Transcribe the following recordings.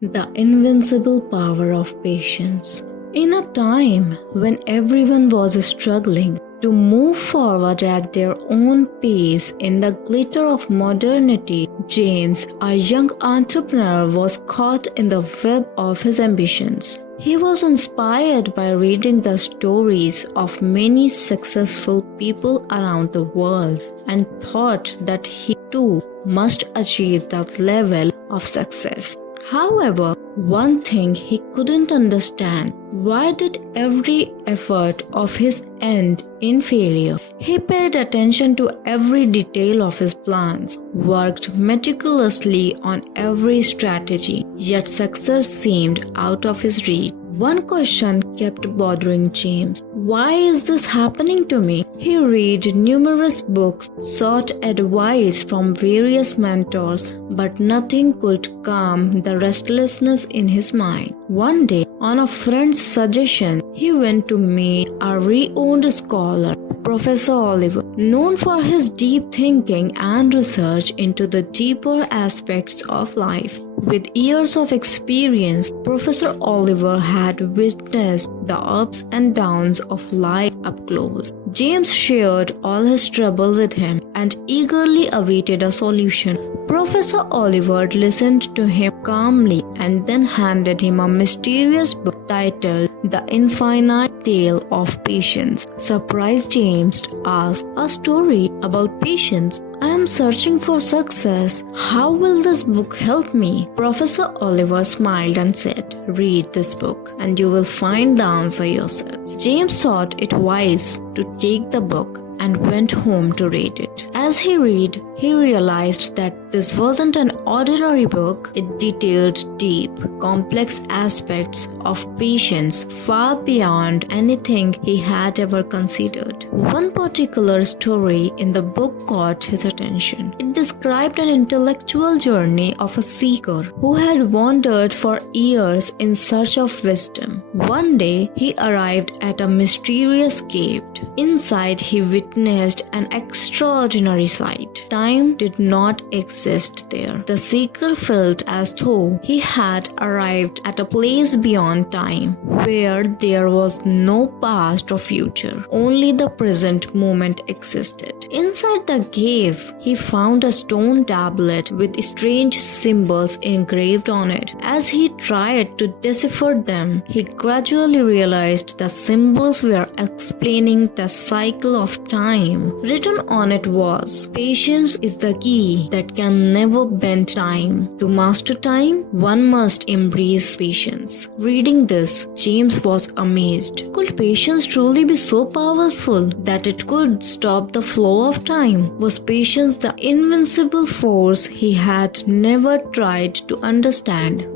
The invincible power of patience. In a time when everyone was struggling to move forward at their own pace in the glitter of modernity, James, a young entrepreneur, was caught in the web of his ambitions. He was inspired by reading the stories of many successful people around the world and thought that he too must achieve that level of success. However, one thing he couldn't understand: why did every effort of his end in failure? He paid attention to every detail of his plans, worked meticulously on every strategy, yet success seemed out of his reach. One question kept bothering James: why is this happening to me? He read numerous books, sought advice from various mentors, but nothing could calm the restlessness in his mind. One day, on a friend's suggestion, he went to meet a renowned scholar, Professor Oliver, known for his deep thinking and research into the deeper aspects of life. With years of experience, Professor Oliver had witnessed the ups and downs of life up close. James shared all his trouble with him and eagerly awaited a solution. Professor Oliver listened to him calmly and then handed him a mysterious book titled The Infinite Tale of Patience. Surprised, James asked, "A story about patience? I am searching for success. How will this book help me?" Professor Oliver smiled and said, "Read this book and you will find the answer yourself." James thought it wise to take the book and went home to read it. As he read, he realized that this wasn't an ordinary book. It detailed deep, complex aspects of patience far beyond anything he had ever considered. One particular story in the book caught his attention. It described an intellectual journey of a seeker who had wandered for years in search of wisdom. One day, he arrived at a mysterious cave. Inside, he witnessed an extraordinary sight. Time did not exist there. The seeker felt as though he had arrived at a place beyond time, where there was no past or future. Only the present moment existed. Inside the cave, he found a stone tablet with strange symbols engraved on it. As he tried to decipher them, he gradually realized the symbols were explaining the cycle of time. Written on it was, "Patience is the key that can never bend time. To master time, one must embrace patience." Reading this, James was amazed. Could patience truly be so powerful that it could stop the flow of time? Was patience the invincible force he had never tried to understand?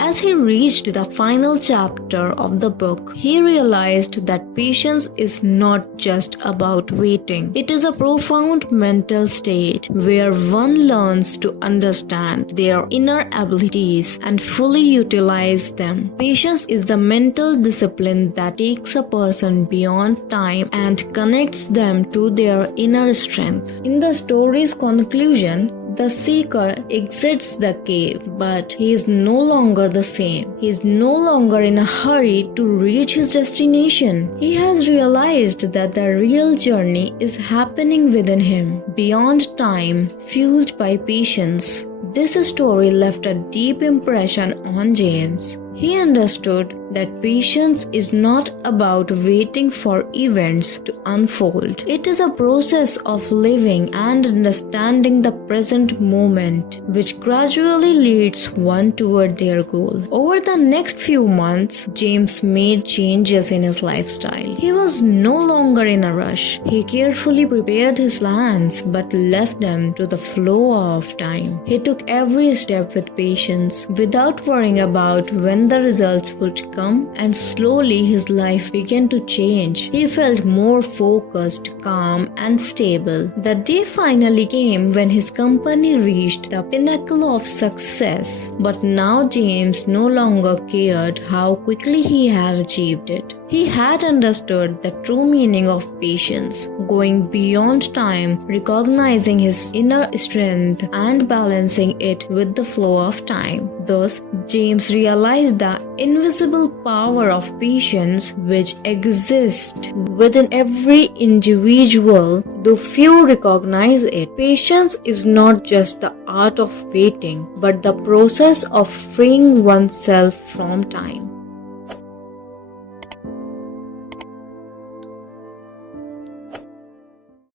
As he reached the final chapter of the book, he realized that patience is not just about waiting. It is a profound mental state where one learns to understand their inner abilities and fully utilize them. Patience is the mental discipline that takes a person beyond time and connects them to their inner strength. In the story's conclusion, the seeker exits the cave, but he is no longer the same. He is no longer in a hurry to reach his destination. He has realized that the real journey is happening within him, beyond time, fueled by patience. This story left a deep impression on James. He understood that patience is not about waiting for events to unfold. It is a process of living and understanding the present moment, which gradually leads one toward their goal. Over the next few months, James made changes in his lifestyle. He was no longer in a rush. He carefully prepared his plans but left them to the flow of time. He took every step with patience, without worrying about when the results would come, and slowly his life began to change. He felt more focused, calm, and stable. The day finally came when his company reached the pinnacle of success. But now James no longer cared how quickly he had achieved it. He had understood the true meaning of patience, going beyond time, recognizing his inner strength and balancing it with the flow of time. Thus, James realized the invisible power of patience which exists within every individual, though few recognize it. Patience is not just the art of waiting, but the process of freeing oneself from time.